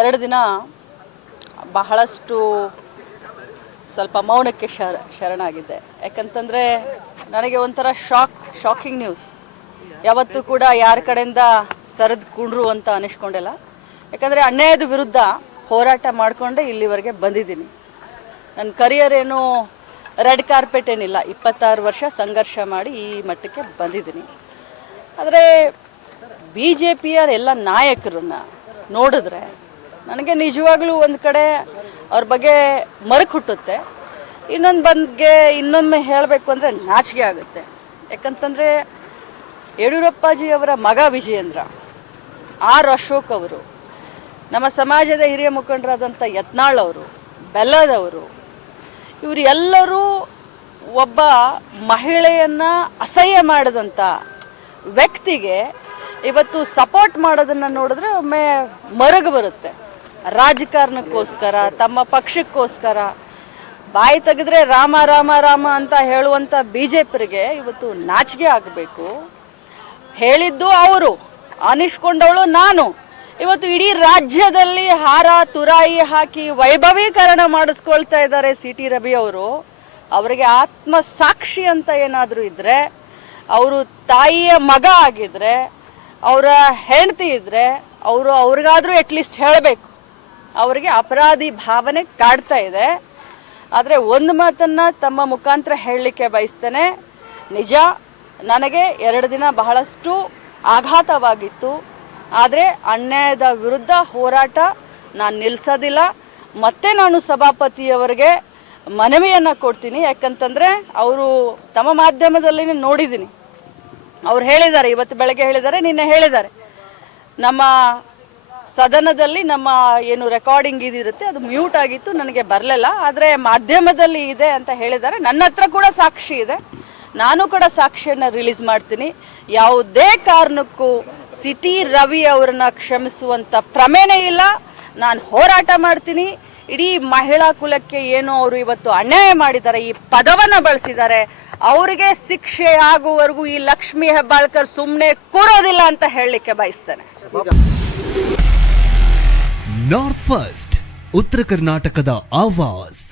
2 ದಿನ ಬಹಳಷ್ಟು ಸ್ವಲ್ಪ ಮೌನಕ್ಕೆ ಶರಣಾಗಿದ್ದೆ. ಯಾಕಂತಂದರೆ ನನಗೆ ಒಂಥರ ಶಾಕಿಂಗ್ ನ್ಯೂಸ್. ಯಾವತ್ತೂ ಕೂಡ ಯಾರ ಕಡೆಯಿಂದ ಸರಿದು ಕುಂಡ್ರು ಅಂತ ಅನಿಸ್ಕೊಂಡಿಲ್ಲ. ಯಾಕಂದರೆ ಅನ್ಯಾಯದ ವಿರುದ್ಧ ಹೋರಾಟ ಮಾಡಿಕೊಂಡೇ ಇಲ್ಲಿವರೆಗೆ ಬಂದಿದ್ದೀನಿ. ನನ್ನ ಕರಿಯರ್ ಏನು ರೆಡ್ ಕಾರ್ಪೆಟ್ ಏನಿಲ್ಲ. 26 ವರ್ಷ ಸಂಘರ್ಷ ಮಾಡಿ ಈ ಮಟ್ಟಕ್ಕೆ ಬಂದಿದ್ದೀನಿ. ಆದರೆ BJPಯರ ಎಲ್ಲ ನಾಯಕರನ್ನು ನೋಡಿದ್ರೆ ನನಗೆ ನಿಜವಾಗ್ಲೂ ಒಂದು ಕಡೆ ಅವ್ರ ಬಗ್ಗೆ ಮರಕು ಹುಟ್ಟುತ್ತೆ. ಇನ್ನೊಮ್ಮೆ ಹೇಳಬೇಕು ಅಂದರೆ ನಾಚಿಕೆ ಆಗುತ್ತೆ. ಯಾಕಂತಂದರೆ ಯಡಿಯೂರಪ್ಪಾಜಿಯವರ ಮಗ ವಿಜಯೇಂದ್ರ, ಆರ್ ಅಶೋಕ್ ಅವರು, ನಮ್ಮ ಸಮಾಜದ ಹಿರಿಯ ಮುಖಂಡರಾದಂಥ ಯತ್ನಾಳ್ ಅವರು, ಬೆಲ್ಲದವರು, ಇವರು ಎಲ್ಲರೂ ಒಬ್ಬ ಮಹಿಳೆಯನ್ನು ಅಸಹ್ಯ ಮಾಡಿದಂಥ ವ್ಯಕ್ತಿಗೆ ಇವತ್ತು ಸಪೋರ್ಟ್ ಮಾಡೋದನ್ನು ನೋಡಿದ್ರೆ ಒಮ್ಮೆ ಮರಗು ಬರುತ್ತೆ. ರಾಜಕಾರಣಕ್ಕೋಸ್ಕರ, ತಮ್ಮ ಪಕ್ಷಕ್ಕೋಸ್ಕರ ಬಾಯಿ ತೆಗೆದ್ರೆ ರಾಮ ರಾಮ ರಾಮ ಅಂತ ಹೇಳುವಂಥ BJPರಿಗೆ ಇವತ್ತು ನಾಚಿಕೆ ಆಗಬೇಕು. ಹೇಳಿದ್ದು ಅವರು, ಅನಿಸ್ಕೊಂಡವಳು ನಾನು. ಇವತ್ತು ಇಡೀ ರಾಜ್ಯದಲ್ಲಿ ಹಾರ ತುರಾಯಿ ಹಾಕಿ ವೈಭವೀಕರಣ ಮಾಡಿಸ್ಕೊಳ್ತಾ ಇದ್ದಾರೆ CT ರವಿ ಅವರು. ಅವರಿಗೆ ಆತ್ಮಸಾಕ್ಷಿ ಅಂತ ಏನಾದರೂ ಇದ್ದರೆ, ಅವರು ತಾಯಿಯ ಮಗ ಆಗಿದ್ರೆ, ಅವರ ಹೆಂಡತಿ ಇದ್ದರೆ ಅವ್ರಿಗಾದರೂ ಅಟ್ಲೀಸ್ಟ್ ಹೇಳಬೇಕು. ಅವರಿಗೆ ಅಪರಾಧಿ ಭಾವನೆ ಕಾಡ್ತಾ ಇದೆ. ಆದರೆ ಒಂದು ಮಾತನ್ನು ತಮ್ಮ ಮುಖಾಂತರ ಹೇಳಲಿಕ್ಕೆ ಬಯಸ್ತೇನೆ. ನಿಜ, ನನಗೆ 2 ದಿನ ಬಹಳಷ್ಟು ಆಘಾತವಾಗಿತ್ತು. ಆದರೆ ಅನ್ಯಾಯದ ವಿರುದ್ಧ ಹೋರಾಟ ನಾನು ನಿಲ್ಲಿಸೋದಿಲ್ಲ. ಮತ್ತೆ ನಾನು ಸಭಾಪತಿಯವರಿಗೆ ಮನವಿಯನ್ನು ಕೊಡ್ತೀನಿ. ಯಾಕಂತಂದರೆ ಅವರು ತಮ್ಮ ಮಾಧ್ಯಮದಲ್ಲಿ ನೋಡಿದ್ದೀನಿ, ಅವ್ರು ಹೇಳಿದ್ದಾರೆ, ಇವತ್ತು ಬೆಳಗ್ಗೆ ಹೇಳಿದ್ದಾರೆ, ನಿನ್ನೆ ಹೇಳಿದ್ದಾರೆ, ನಮ್ಮ ಸದನದಲ್ಲಿ ನಮ್ಮ ಏನು ರೆಕಾರ್ಡಿಂಗ್ ಇದಿರುತ್ತೆ ಅದು ಮ್ಯೂಟ್ ಆಗಿತ್ತು, ನನಗೆ ಬರಲಿಲ್ಲ, ಆದರೆ ಮಾಧ್ಯಮದಲ್ಲಿ ಇದೆ ಅಂತ ಹೇಳಿದ್ದಾರೆ. ನನ್ನ ಹತ್ರ ಕೂಡ ಸಾಕ್ಷಿ ಇದೆ, ನಾನು ಕೂಡ ಸಾಕ್ಷಿಯನ್ನು ರಿಲೀಸ್ ಮಾಡ್ತೀನಿ. ಯಾವುದೇ ಕಾರಣಕ್ಕೂ CT ರವಿ ಅವರನ್ನ ಕ್ಷಮಿಸುವಂಥ ಪ್ರಮೇಯನೇ ಇಲ್ಲ. ನಾನು ಹೋರಾಟ ಮಾಡ್ತೀನಿ. ಇಡೀ ಮಹಿಳಾ ಕುಲಕ್ಕೆ ಏನು ಅವರು ಇವತ್ತು ಅನ್ಯಾಯ ಮಾಡಿದ್ದಾರೆ, ಈ ಪದವನ್ನು ಬಳಸಿದ್ದಾರೆ, ಅವರಿಗೆ ಶಿಕ್ಷೆ ಆಗುವವರೆಗೂ ಈ ಲಕ್ಷ್ಮೀ ಹೆಬ್ಬಾಳ್ಕರ್ ಸುಮ್ಮನೆ ಕೂರೋದಿಲ್ಲ ಅಂತ ಹೇಳಲಿಕ್ಕೆ ಬಯಸ್ತೇನೆ. ನಾರ್ತ್ ಫಸ್ಟ್, ಉತ್ತರ ಕರ್ನಾಟಕದ ಆವಾಜ್.